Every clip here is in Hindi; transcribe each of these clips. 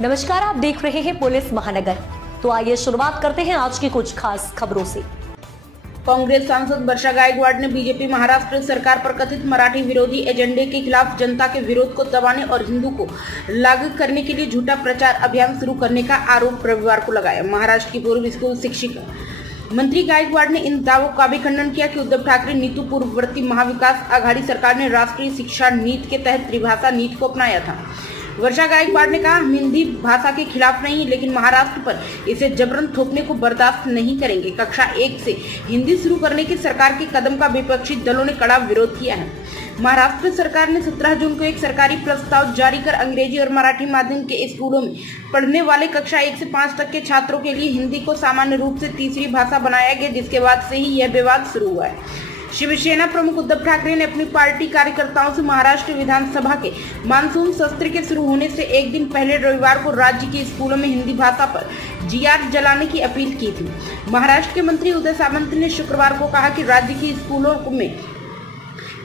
नमस्कार, आप देख रहे हैं पुलिस महानगर। तो आइए शुरुआत करते हैं आज की कुछ खास खबरों से। कांग्रेस सांसद वर्षा गायकवाड़ ने बीजेपी महाराष्ट्र सरकार पर कथित मराठी विरोधी एजेंडे के खिलाफ जनता के विरोध को दबाने और हिंदू को लागू करने के लिए झूठा प्रचार अभियान शुरू करने का आरोप रविवार को लगाया। महाराष्ट्र की पूर्व स्कूल शिक्षिका मंत्री गायकवाड़ ने इन दावों का भी खंडन किया कि उद्धव ठाकरे नीति पूर्ववर्ती महाविकास आघाड़ी सरकार ने राष्ट्रीय शिक्षा नीति के तहत त्रिभाषा नीति को अपनाया था। वर्षा गायकवाड़ ने कहा, हम हिंदी भाषा के खिलाफ नहीं, लेकिन महाराष्ट्र पर इसे जबरन थोपने को बर्दाश्त नहीं करेंगे। कक्षा 1 से हिंदी शुरू करने के सरकार के कदम का विपक्षी दलों ने कड़ा विरोध किया है। महाराष्ट्र सरकार ने 17 जून को एक सरकारी प्रस्ताव जारी कर अंग्रेजी और मराठी माध्यम के स्कूलों में पढ़ने वाले कक्षा 1 से 5 तक के छात्रों के लिए हिंदी को सामान्य रूप से तीसरी भाषा बनाया गया, जिसके बाद से ही यह विवाद शुरू हुआ है। शिवसेना प्रमुख उद्धव ठाकरे ने अपनी पार्टी कार्यकर्ताओं से महाराष्ट्र विधानसभा के मानसून सत्र के शुरू होने से एक दिन पहले रविवार को राज्य के स्कूलों में हिंदी भाषा पर जीआर जलाने की अपील की थी। महाराष्ट्र के मंत्री उदय सामंत ने शुक्रवार को कहा कि राज्य के स्कूलों में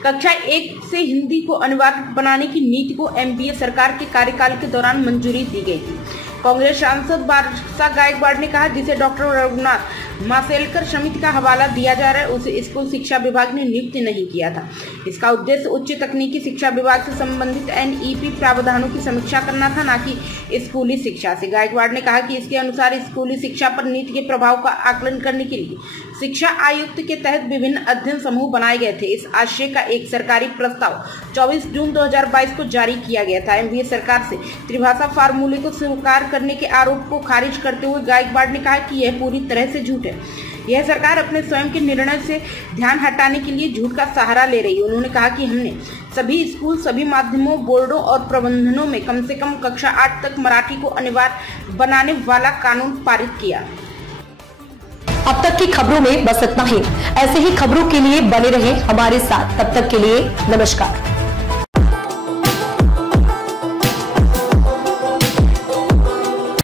कक्षा 1 से हिंदी को अनिवार्य बनाने की नीति को एनडीए सरकार के कार्यकाल के दौरान मंजूरी दी गई थी। कांग्रेस सांसद वर्षा गायकवाड़ ने कहा, जिसे डॉक्टर रघुनाथ माशेलकर समिति का हवाला दिया जा रहा है, उसे स्कूल शिक्षा विभाग ने नियुक्त नहीं किया था। इसका उद्देश्य उच्च तकनीकी शिक्षा विभाग से संबंधित एनईपी प्रावधानों की समीक्षा करना था, न कि स्कूली शिक्षा से। गायकवाड़ ने कहा कि इसके अनुसार स्कूली शिक्षा पर नीति के प्रभाव का आकलन करने के लिए शिक्षा आयुक्त के तहत विभिन्न अध्ययन समूह बनाए गए थे। इस आशय का एक सरकारी प्रस्ताव 24 जून 2022 को जारी किया गया था। एनडीए सरकार से त्रिभाषा फार्मूले को स्वीकार करने के आरोप को खारिज करते हुए गायकवाड़ ने कहा कि यह पूरी तरह से झूठ है। यह सरकार अपने स्वयं के निर्णय से ध्यान हटाने के लिए झूठ का सहारा ले रही है। उन्होंने कहा कि हमने सभी स्कूल, सभी माध्यमों, बोर्डों और प्रबंधनों में कम से कम कक्षा 8 तक मराठी को अनिवार्य बनाने वाला कानून पारित किया। अब तक की खबरों में बस इतना ही। ऐसे ही खबरों के लिए बने रहे हमारे साथ। तब तक के लिए नमस्कार।